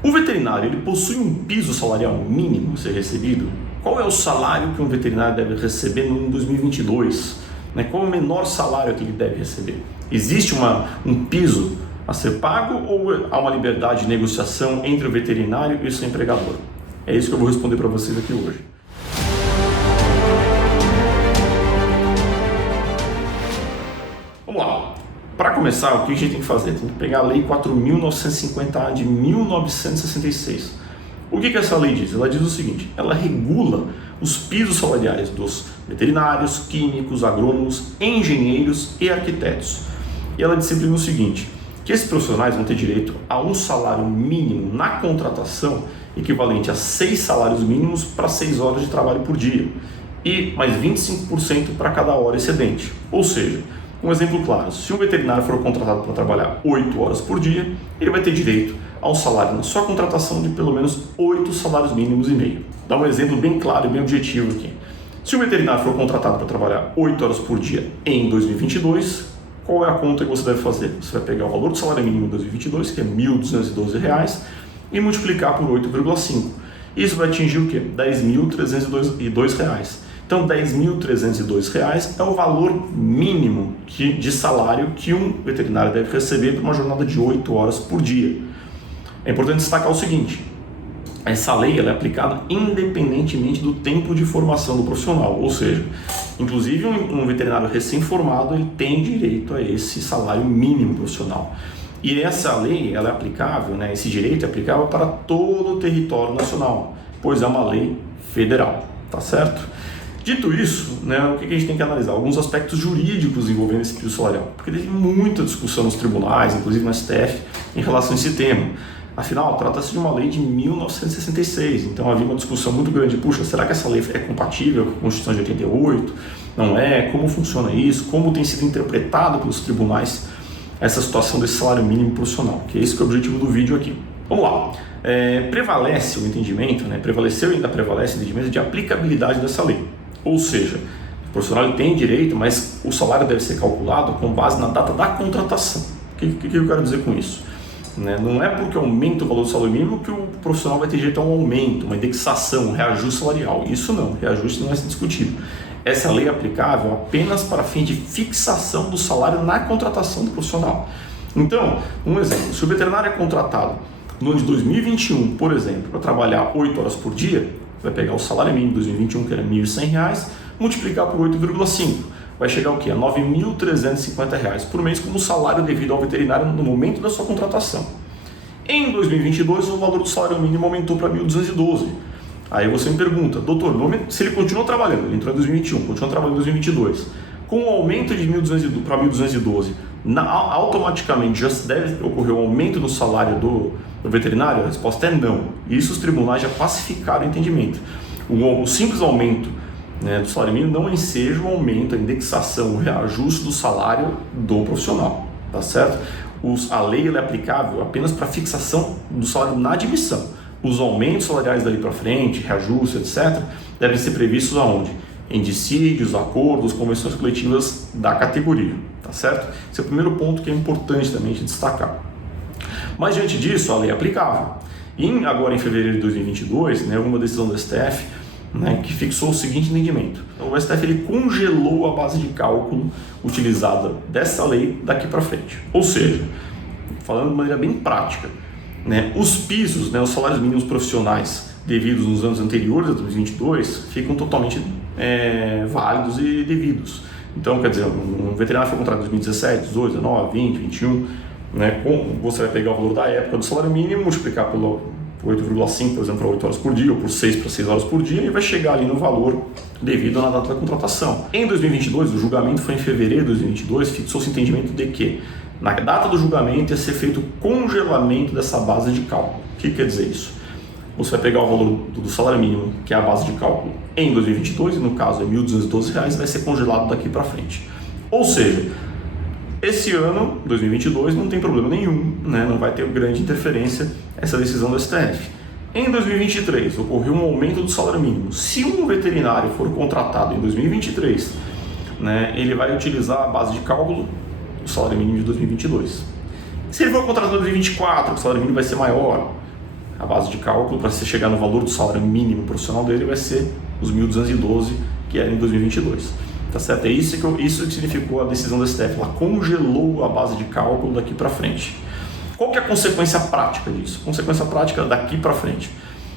O veterinário, ele possui um piso salarial mínimo a ser recebido? Qual é o salário que um veterinário deve receber no 2022? Qual é o menor salário que ele deve receber? Existe um piso a ser pago ou há uma liberdade de negociação entre o veterinário e o seu empregador? É isso que eu vou responder para vocês aqui hoje. Vamos lá. Para começar, o que a gente tem que fazer? Tem que pegar a Lei 4.950-A de 1966. O que essa lei diz? Ela diz o seguinte: ela regula os pisos salariais dos veterinários, químicos, agrônomos, engenheiros e arquitetos. E ela disciplina o seguinte: que esses profissionais vão ter direito a um salário mínimo na contratação equivalente a 6 salários mínimos para 6 horas de trabalho por dia e mais 25% para cada hora excedente. Ou seja, um exemplo claro: se um veterinário for contratado para trabalhar 8 horas por dia, ele vai ter direito a um salário na sua contratação de pelo menos 8 salários mínimos e meio. Dá um exemplo bem claro e bem objetivo aqui. Se um veterinário for contratado para trabalhar 8 horas por dia em 2022, qual é a conta que você deve fazer? Você vai pegar o valor do salário mínimo em 2022, que é R$ 1.212, e multiplicar por 8,5. Isso vai atingir o quê? R$ 10.302. Então, R$ 10.302 é o valor mínimo de salário que um veterinário deve receber por uma jornada de 8 horas por dia. É importante destacar o seguinte: essa lei ela é aplicada independentemente do tempo de formação do profissional, ou seja, inclusive um veterinário recém-formado ele tem direito a esse salário mínimo profissional. E essa lei ela é aplicável, esse direito é aplicável para todo o território nacional, pois é uma lei federal, tá certo? Dito isso, o que a gente tem que analisar? Alguns aspectos jurídicos envolvendo esse piso salarial, porque teve muita discussão nos tribunais, inclusive no STF, em relação a esse tema. Afinal, trata-se de uma lei de 1966, então havia uma discussão muito grande. Puxa, será que essa lei é compatível com a Constituição de 88? Não é? Como funciona isso? Como tem sido interpretado pelos tribunais essa situação desse salário mínimo profissional? Que é esse que é o objetivo do vídeo aqui. Vamos lá. Prevalece o entendimento, prevaleceu e ainda prevalece o entendimento de aplicabilidade dessa lei. Ou seja, o profissional tem direito, mas o salário deve ser calculado com base na data da contratação. O que eu quero dizer com isso? Não é porque aumenta o valor do salário mínimo que o profissional vai ter direito a um aumento, uma indexação, um reajuste salarial. Isso não, reajuste não é discutido. Essa lei é aplicável apenas para fim de fixação do salário na contratação do profissional. Então, um exemplo: se o veterinário é contratado no ano de 2021, por exemplo, para trabalhar 8 horas por dia, vai pegar o salário mínimo de 2021, que era R$ 1.100, multiplicar por 8,5. Vai chegar o quê? A R$ 9.350 por mês como salário devido ao veterinário no momento da sua contratação. Em 2022, o valor do salário mínimo aumentou para R$ 1.212. Aí você me pergunta: doutor, se ele continua trabalhando, ele entrou em 2021, continua trabalhando em 2022, com o aumento de 1.212 para 1.212, automaticamente já deve ocorrer um aumento no salário do veterinário? A resposta é não. Isso os tribunais já pacificaram o entendimento. O simples aumento do salário mínimo não enseja o aumento, a indexação, o reajuste do salário do profissional, tá certo? A lei é aplicável apenas para fixação do salário na admissão. Os aumentos salariais dali para frente, reajuste, etc., devem ser previstos aonde? Em dissídios, acordos, convenções coletivas da categoria, tá certo? Esse é o primeiro ponto que é importante também de destacar. Mas diante disso, a lei é aplicável. E agora em fevereiro de 2022, houve uma decisão do STF que fixou o seguinte entendimento: o STF ele congelou a base de cálculo utilizada dessa lei daqui para frente. Ou seja, falando de maneira bem prática, os pisos, os salários mínimos profissionais devidos nos anos anteriores a 2022 ficam totalmente válidos e devidos. Então, quer dizer, um veterinário foi contratado em 2017, 18, 19, 20, 21, você vai pegar o valor da época do salário mínimo, multiplicar pelo 8,5, por exemplo, para 8 horas por dia, ou por 6 para 6 horas por dia, e vai chegar ali no valor devido na data da contratação. Em 2022, o julgamento foi em fevereiro de 2022, fixou-se o entendimento de que na data do julgamento ia ser feito o congelamento dessa base de cálculo. O que quer dizer isso? Você vai pegar o valor do salário mínimo, que é a base de cálculo, em 2022, e no caso é R$ 1.212, vai ser congelado daqui para frente. Ou seja, esse ano, 2022, não tem problema nenhum, não vai ter grande interferência essa decisão do STF. Em 2023, ocorreu um aumento do salário mínimo. Se um veterinário for contratado em 2023, ele vai utilizar a base de cálculo do salário mínimo de 2022. Se ele for contratado em 2024, o salário mínimo vai ser maior. A base de cálculo para você chegar no valor do salário mínimo profissional dele vai ser os 1.212 que era em 2022. Tá certo? É isso que significou a decisão do STF. Ela congelou a base de cálculo daqui para frente. Qual que é a consequência prática disso? Consequência prática daqui para frente.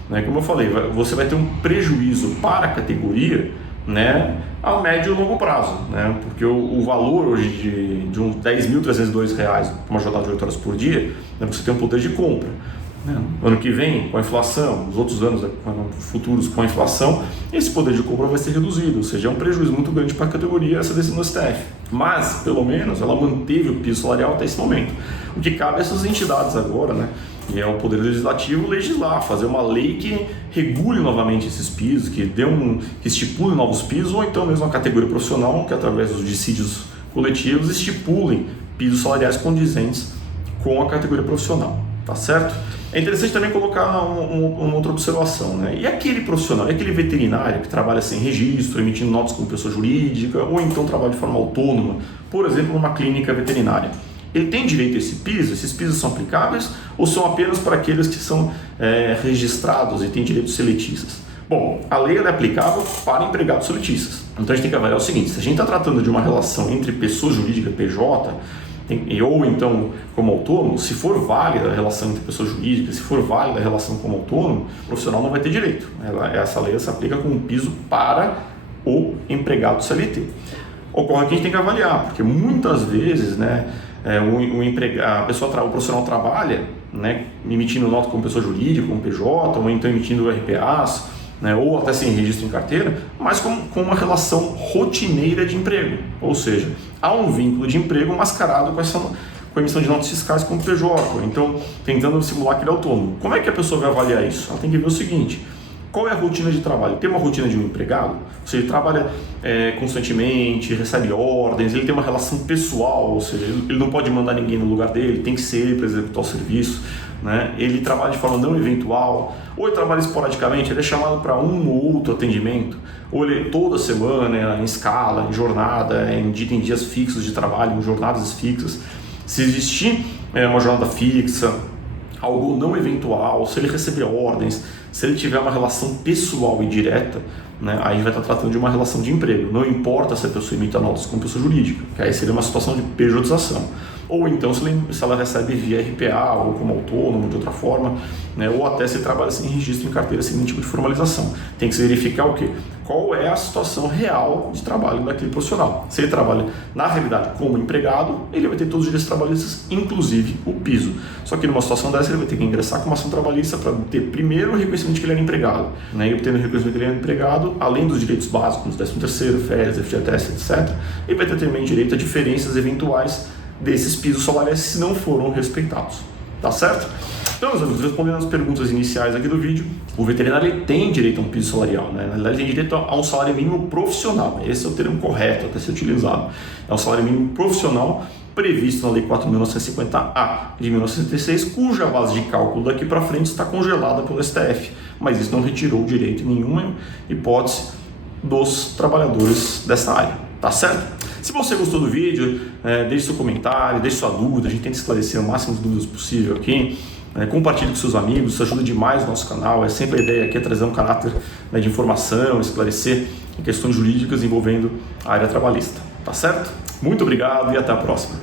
Né? Como eu falei, você vai ter um prejuízo para a categoria, né, a médio e longo prazo, né? Porque o valor hoje de uns R$10.302 para uma jornada de 8 horas por dia, né, você tem um poder de compra. Ano que vem, com a inflação, os outros anos futuros com a inflação, esse poder de compra vai ser reduzido, ou seja, é um prejuízo muito grande para a categoria essa decisão do STF. Mas, pelo menos, ela manteve o piso salarial até esse momento. O que cabe a essas entidades agora, né, e é o Poder Legislativo, legislar, fazer uma lei que regule novamente esses pisos, que estipule novos pisos, ou então mesmo a categoria profissional, que através dos dissídios coletivos estipulem pisos salariais condizentes com a categoria profissional, tá certo? É interessante também colocar uma outra observação, né? E aquele profissional, e aquele veterinário que trabalha sem registro, emitindo notas como pessoa jurídica, ou então trabalha de forma autônoma, por exemplo, numa clínica veterinária. Ele tem direito a esse piso? Esses pisos são aplicáveis ou são apenas para aqueles que são registrados e têm direitos seletistas? Bom, a lei é aplicável para empregados seletistas. Então a gente tem que avaliar o seguinte: se a gente está tratando de uma relação entre pessoa jurídica e PJ, ou então como autônomo, se for válida a relação entre pessoa jurídica, se for válida a relação como autônomo, o profissional não vai ter direito. Essa lei se aplica com um piso para o empregado CLT. Ocorre que a gente tem que avaliar, porque muitas vezes, né, o profissional trabalha, né, emitindo nota como pessoa jurídica, como PJ, ou então emitindo RPAs, né, ou até sem registro em carteira, mas com uma relação rotineira de emprego. Ou seja, há um vínculo de emprego mascarado com a emissão de notas fiscais como PJ, então tentando simular que ele é autônomo. Como é que a pessoa vai avaliar isso? Ela tem que ver o seguinte: qual é a rotina de trabalho? Tem uma rotina de um empregado? Ou seja, ele trabalha constantemente, recebe ordens, ele tem uma relação pessoal, ou seja, ele não pode mandar ninguém no lugar dele, tem que ser ele para executar o serviço, né? Ele trabalha de forma não eventual, ou ele trabalha esporadicamente, ele é chamado para um ou outro atendimento, ou ele toda semana, em escala, em jornada, em dias fixos de trabalho, em jornadas fixas. Se existir uma jornada fixa, algo não eventual, se ele receber ordens, se ele tiver uma relação pessoal e direta, né, aí vai estar tratando de uma relação de emprego. Não importa se a pessoa emite notas como pessoa jurídica, que aí seria uma situação de pejotização. Ou então se ela recebe via RPA ou como autônomo, de outra forma, né, ou até se trabalha sem registro em carteira, sem nenhum tipo de formalização. Tem que se verificar o quê? Qual é a situação real de trabalho daquele profissional. Se ele trabalha, na realidade, como empregado, ele vai ter todos os direitos trabalhistas, inclusive o piso. Só que numa situação dessa, ele vai ter que ingressar com uma ação trabalhista para ter primeiro o reconhecimento de que ele era empregado. Né? E obtendo o reconhecimento de que ele era empregado, além dos direitos básicos, 13º, férias, FGTS, etc., ele vai ter também direito a diferenças eventuais desses pisos salariais se não foram respeitados. Tá certo? Então, meus amigos, respondendo as perguntas iniciais aqui do vídeo, o veterinário ele tem direito a um piso salarial, né? Na verdade, ele tem direito a um salário mínimo profissional. Esse é o termo correto até ser utilizado. É um salário mínimo profissional previsto na Lei 4.950-A de 1966, cuja base de cálculo daqui para frente está congelada pelo STF. Mas isso não retirou o direito em nenhuma hipótese dos trabalhadores dessa área. Tá certo? Se você gostou do vídeo, deixe seu comentário, deixe sua dúvida, a gente tenta esclarecer o máximo de dúvidas possível aqui. Compartilhe com seus amigos, isso ajuda demais o nosso canal. É sempre a ideia aqui é trazer um caráter, né, de informação, esclarecer questões jurídicas envolvendo a área trabalhista. Tá certo? Muito obrigado e até a próxima.